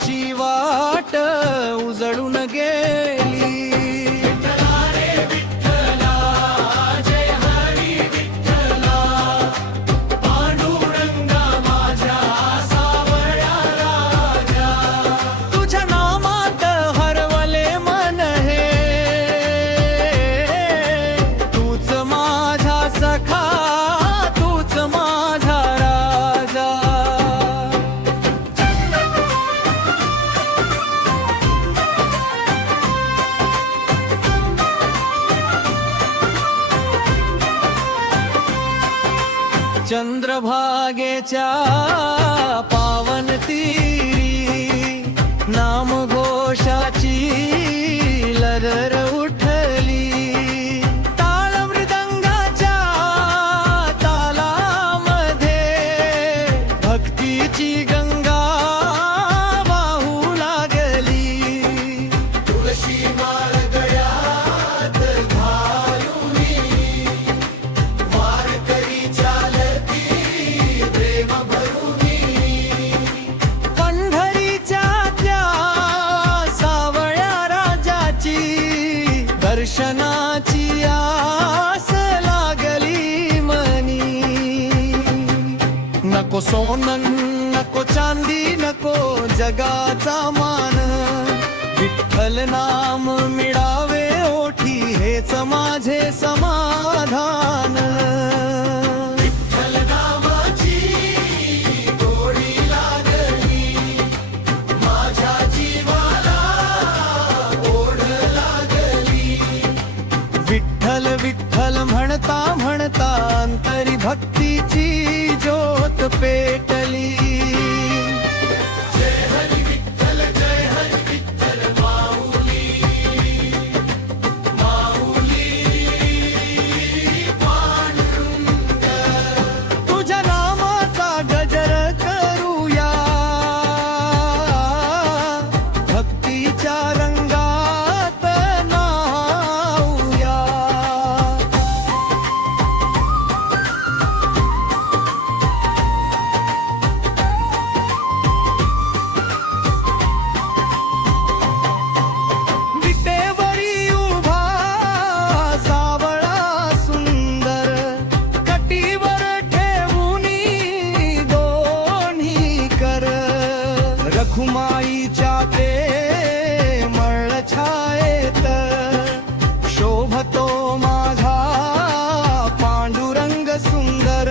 दर्शनाची वाट उजळून गेली. तुझ्या नामात हरवले मन हे, तूच माझा सखा, तूच माझा राजा. चंद्रभागेच्या पावन तीरी नाम घोषाची लहर उठली. ताल मृदंगाच्या तालामध्ये भक्तीची गंगा वाहू लागली. तुळशी माळ गळ्यात घालूनी वारकरी चालती प्रेम भरूनी. पंढरीच्या त्या सावळ्या राजाची दर्शनाची आस लागली मनी. नको सोनं नको चांदी नको जगाचा मान, विठ्ठल नाम मिळावे ओठी हेच माझे समाधान. विठ्ठल नामाची गोडी लागली, माझ्या जीवाला ओढ लागली. विठ्ठल विठ्ठल म्हणता म्हणता अंतरी भक्तीची ज्योत पेटली. जय हरी विठ्ठल जय हरी विठ्ठल माऊली, माऊली पांडुरंग. तुझ्या नामाचा गजर करूया, भक्तीच्या रंगात न्हाऊया. विटेवरी उभा सावळा सुंदर, कटीवर ठेवूनी दोन्ही कर. रखुमाईच्या ते मळ छायेत शोभतो माझा पांडुरंग सुंदर.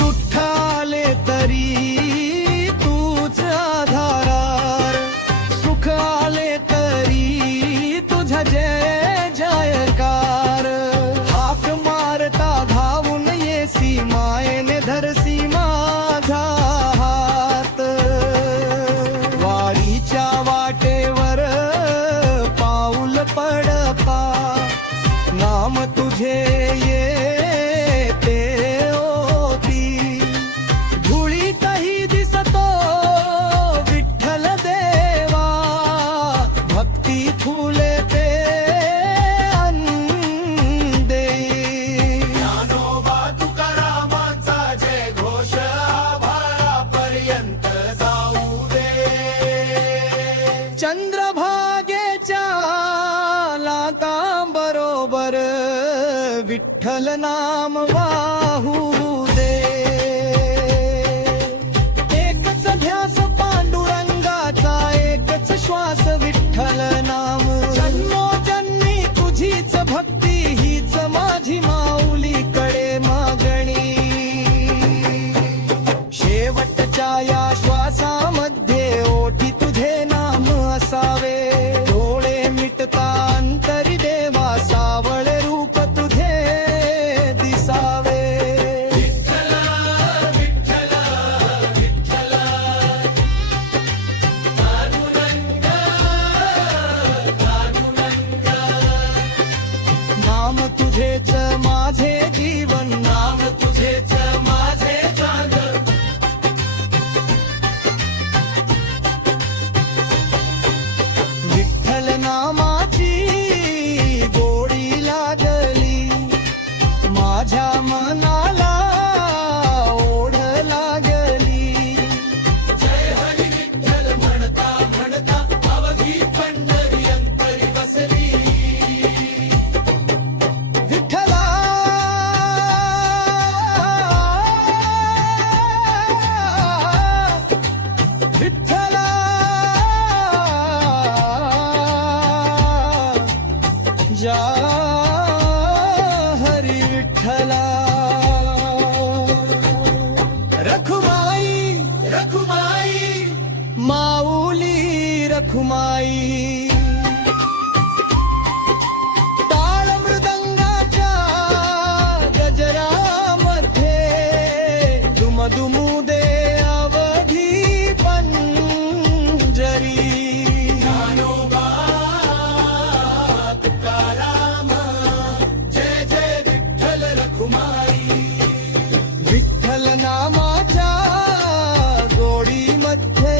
दुःख आले तरी तूच आधारार, सुख आले तरी तुझा जय जयकार. हाक मारता धावून येसी मायेने धरसी माझा हात. वारीच्या वाटेवर पाऊल पडता नाम तुझे येते ओती. धुळीतही दिसतो विठ्ठल देवा, भक्ती फुले ते अंदे. ज्ञानोबा तुकारामांचा जय घोष आभाळापर्यंत जाऊ दे. चंद्रभागेच्या लाटांबरोबर विठ्ठल नाम वाहू दे. एकच ध्यास पांडुरंगाचा, एकच श्वास विठ्ठल नाम. जन्मोजन्मी तुझीच भक्ती हीच माझी माऊलीकडे मागणी. शेवटच्या या श्वासामध्ये ओठी तुझे नाम असावे. डोळे मिटता अंतरी देवा सावळे रूप तुझे दिसा. विठ्ठला जा हरी विठ्ठला रखुमाई रखुमाई माऊली रखुमाई टाळ मृदंगाच्या गजरामध्ये दुमदुमू दे अवधी पंजरी ज्ञानोबा तुकाराम जय जय विठ्ठल रखुमाई विठ्ठल नामाच्या गोडीमध्ये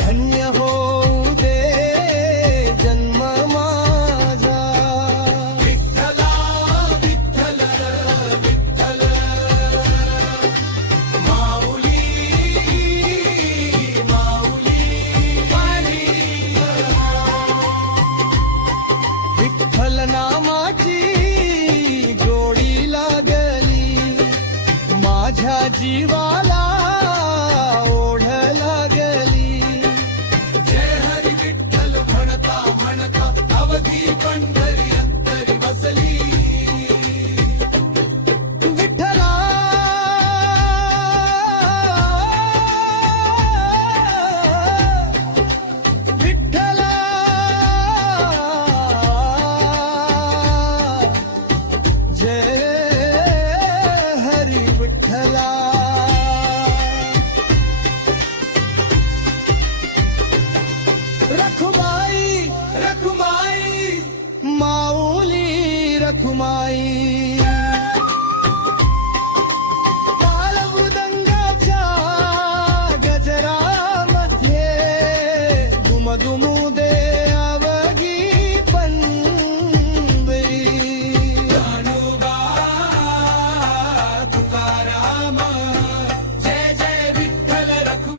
धन्य होऊ दे जन्म माझा विठ्ठला विठ्ठल विठ्ठल माऊली माऊली माऊली विठ्ठल नामाची गोडी लागली माझ्या जीवाला ओढ लागली जय हरी विठ्ठल म्हणता म्हणता अवधी पंढरी अंतरी बसली विठ्ठला विठ्ठला जय हरी विठ्ठला रखुमाई रखुमाई माऊली रखुमाई ताल मृदंगाच्या गजरामध्ये दुमदुम